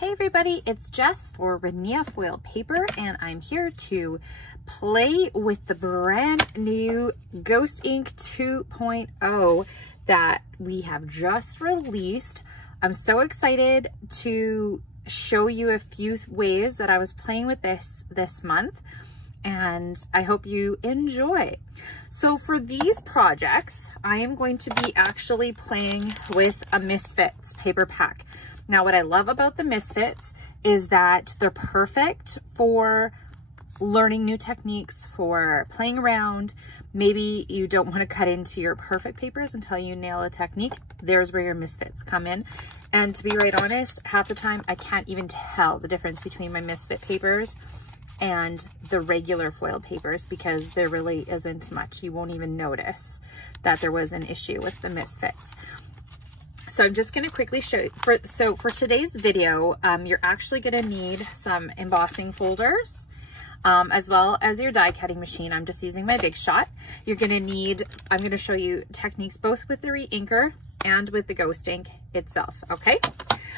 Hey everybody, it's Jess for Rinea Foil Paper, and I'm here to play with the brand new Ghost Ink 2.0 that we have just released. I'm so excited to show you a few ways that I was playing with this month, and I hope you enjoy. So for these projects, I am going to be actually playing with a Misfits paper pack. Now, what I love about the Misfits is that they're perfect for learning new techniques, for playing around. Maybe you don't want to cut into your perfect papers until you nail a technique. There's where your Misfits come in. And to be right honest, half the time I can't even tell the difference between my Misfit papers and the regular foil papers because there really isn't much. You won't even notice that there was an issue with the Misfits. So I'm just going to quickly show you, for today's video, you're actually going to need some embossing folders, as well as your die cutting machine. I'm just using my Big Shot. You're going to need, I'm going to show you techniques both with the re-inker and with the Ghost Ink itself, okay?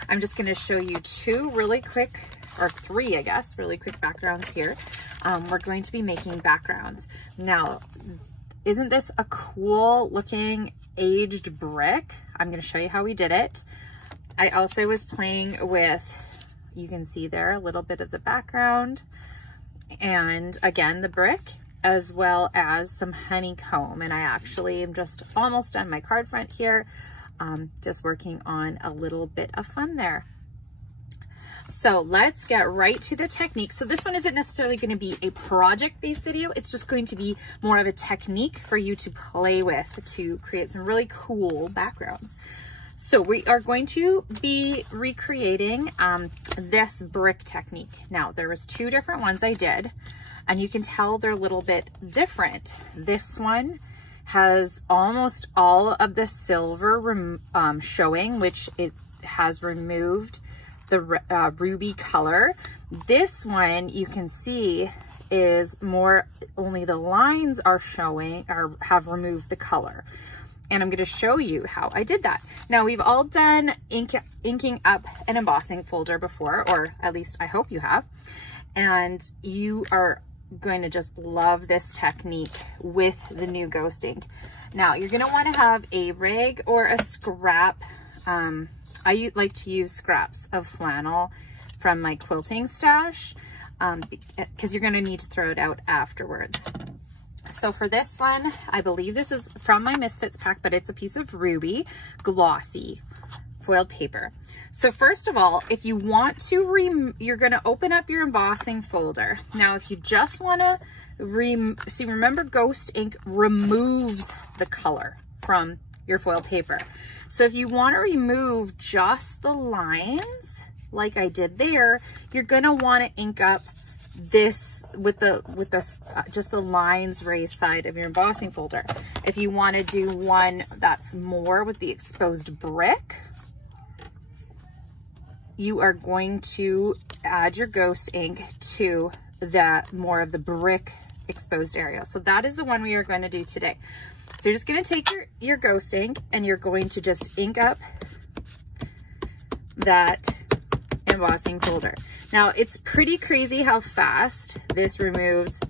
I'm just going to show you two really quick, or three, I guess, really quick backgrounds here. We're going to be making backgrounds. Now, isn't this a cool looking aged brick? I'm going to show you how we did it. I also was playing with, you can see there a little bit of the background, and again the brick, as well as some honeycomb. And I actually am just almost done my card front here, just working on a little bit of fun there. So let's get right to the technique. So this one isn't necessarily going to be a project-based video. It's just going to be more of a technique for you to play with to create some really cool backgrounds. So we are going to be recreating this brick technique. Now, there was two different ones I did, and you can tell they're a little bit different. This one has almost all of the silver showing, which it has removed the ruby color. This one you can see is more, only the lines are showing or have removed the color. And I'm going to show you how I did that. Now, we've all done inking up an embossing folder before, or at least I hope you have. And you are going to just love this technique with the new Ghost Ink. Now, you're going to want to have a rag or a scrap. I like to use scraps of flannel from my quilting stash because you're going to need to throw it out afterwards. So for this one, I believe this is from my Misfits pack, but it's a piece of ruby glossy foiled paper. So first of all, if you want to, you're going to open up your embossing folder. Now, if you just want to remember Ghost Ink removes the color from your foil paper. So if you want to remove just the lines like I did there, you're going to want to ink up this with just the lines raised side of your embossing folder. If you want to do one that's more with the exposed brick, you are going to add your Ghost Ink to the more of the brick exposed area. So that is the one we are going to do today. So you're just going to take your Ghost Ink and you're going to just ink up that embossing folder. Now, it's pretty crazy how fast this removes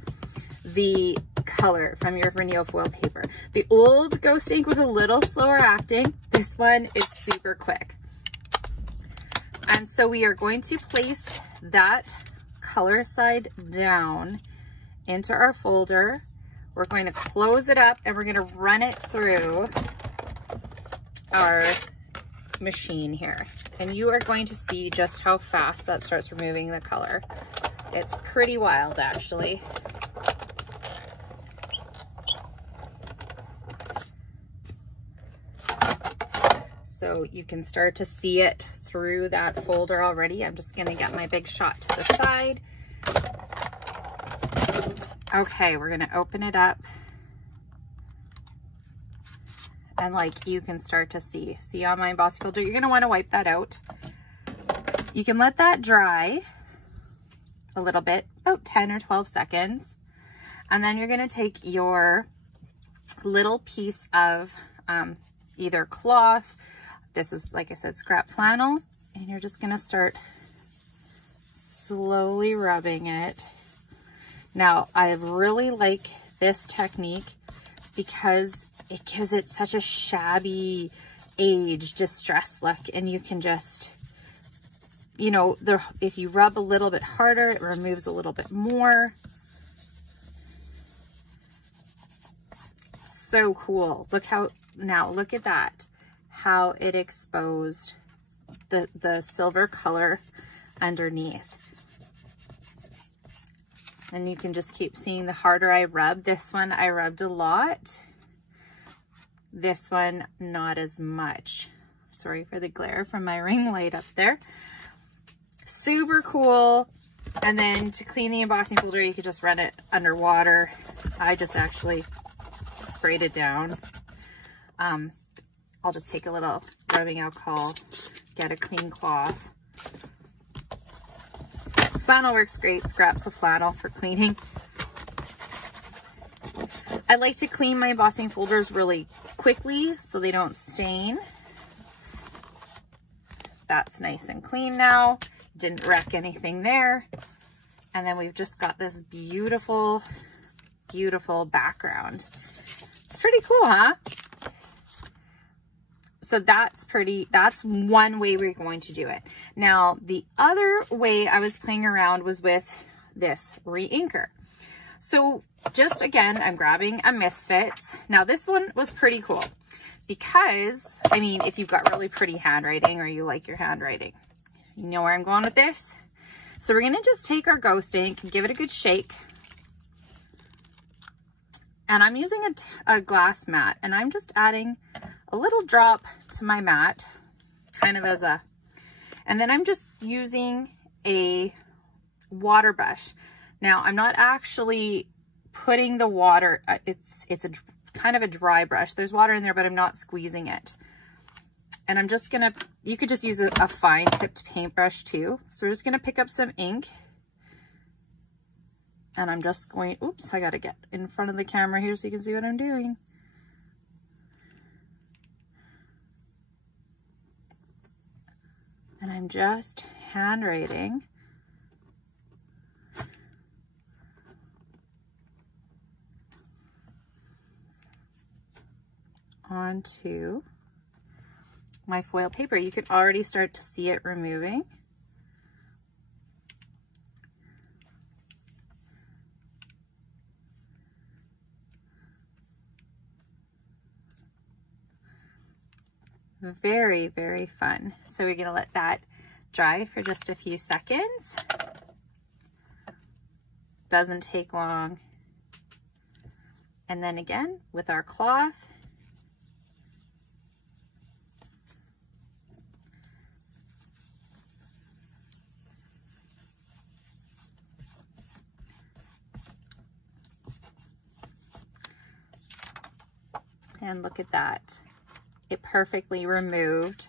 the color from your Rinea foil paper. The old Ghost Ink was a little slower acting. This one is super quick. And so we are going to place that color side down into our folder. We're going to close it up and we're going to run it through our machine here. And you are going to see just how fast that starts removing the color. It's pretty wild, actually. So you can start to see it through that folder already. I'm just going to get my Big Shot to the side. Okay, we're gonna open it up. And like you can start to see on my embossing folder, you're gonna wanna wipe that out. You can let that dry a little bit, about 10 or 12 seconds. And then you're gonna take your little piece of either cloth, this is, like I said, scrap flannel, and you're just gonna start slowly rubbing it. Now, I really like this technique because it gives it such a shabby, aged, distressed look, and you can just, you know, if you rub a little bit harder, it removes a little bit more. So cool. Look how, now look at that, how it exposed the silver color underneath. And you can just keep seeing the harder I rub. This one I rubbed a lot. This one, not as much. Sorry for the glare from my ring light up there. Super cool. And then to clean the embossing folder, you could just run it underwater. I just actually sprayed it down. I'll just take a little rubbing alcohol, get a clean cloth. Flannel works great, scraps of flannel for cleaning. I like to clean my embossing folders really quickly so they don't stain. That's nice and clean now. Didn't wreck anything there. And then we've just got this beautiful, beautiful background. It's pretty cool, huh? So that's one way we're going to do it. Now, the other way I was playing around was with this re-inker. So just again, I'm grabbing a Misfit. Now this one was pretty cool because, I mean, if you've got really pretty handwriting or you like your handwriting, you know where I'm going with this. So we're gonna just take our ghost ink and give it a good shake. And I'm using a glass mat, and I'm just adding a little drop to my mat, kind of as a, and then I'm just using a water brush. Now I'm not actually putting the water, it's a kind of a dry brush. There's water in there, but I'm not squeezing it. And I'm just gonna, you could just use a fine tipped paintbrush too. So we're just gonna pick up some ink. And I'm just going, oops, I gotta get in front of the camera here so you can see what I'm doing. And I'm just handwriting onto my foil paper. You can already start to see it removing. Very, very fun. So we're gonna let that dry for just a few seconds. Doesn't take long. And then again, with our cloth, and look at that. It perfectly removed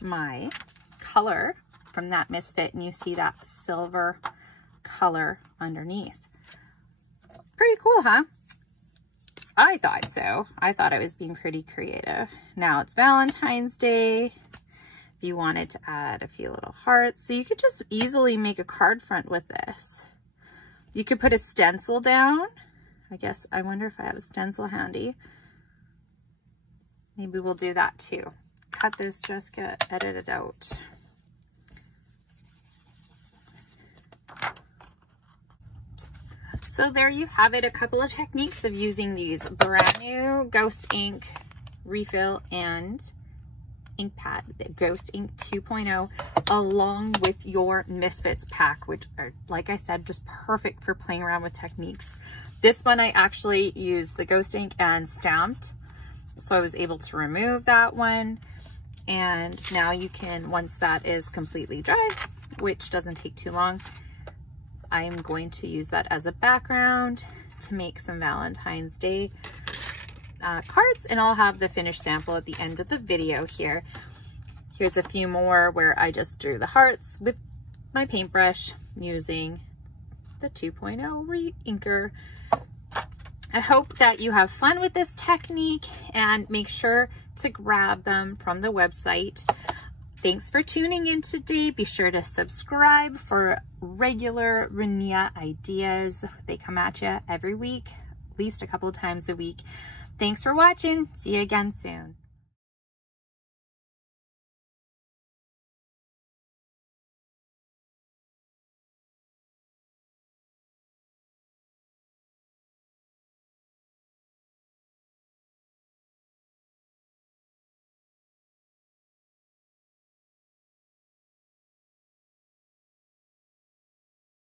my color from that Misfit, and you see that silver color underneath. Pretty cool, huh? I thought so. I thought I was being pretty creative. Now it's Valentine's Day. If you wanted to add a few little hearts, so you could just easily make a card front with this. You could put a stencil down. I guess, I wonder if I have a stencil handy. Maybe we'll do that too. Cut this, Jessica, edit it out. So there you have it, a couple of techniques of using these brand new Ghost Ink refill and ink pad, Ghost Ink 2.0, along with your Misfits pack, which are, like I said, just perfect for playing around with techniques. This one I actually used the Ghost Ink and stamped, so I was able to remove that one. And now you can, once that is completely dry, which doesn't take too long, I'm going to use that as a background to make some Valentine's Day cards, and I'll have the finished sample at the end of the video here. Here's a few more where I just drew the hearts with my paintbrush using the 2.0 re-inker. I hope that you have fun with this technique, and make sure to grab them from the website. Thanks for tuning in today. Be sure to subscribe for regular Rinea ideas. They come at you every week, at least a couple of times a week. Thanks for watching. See you again soon.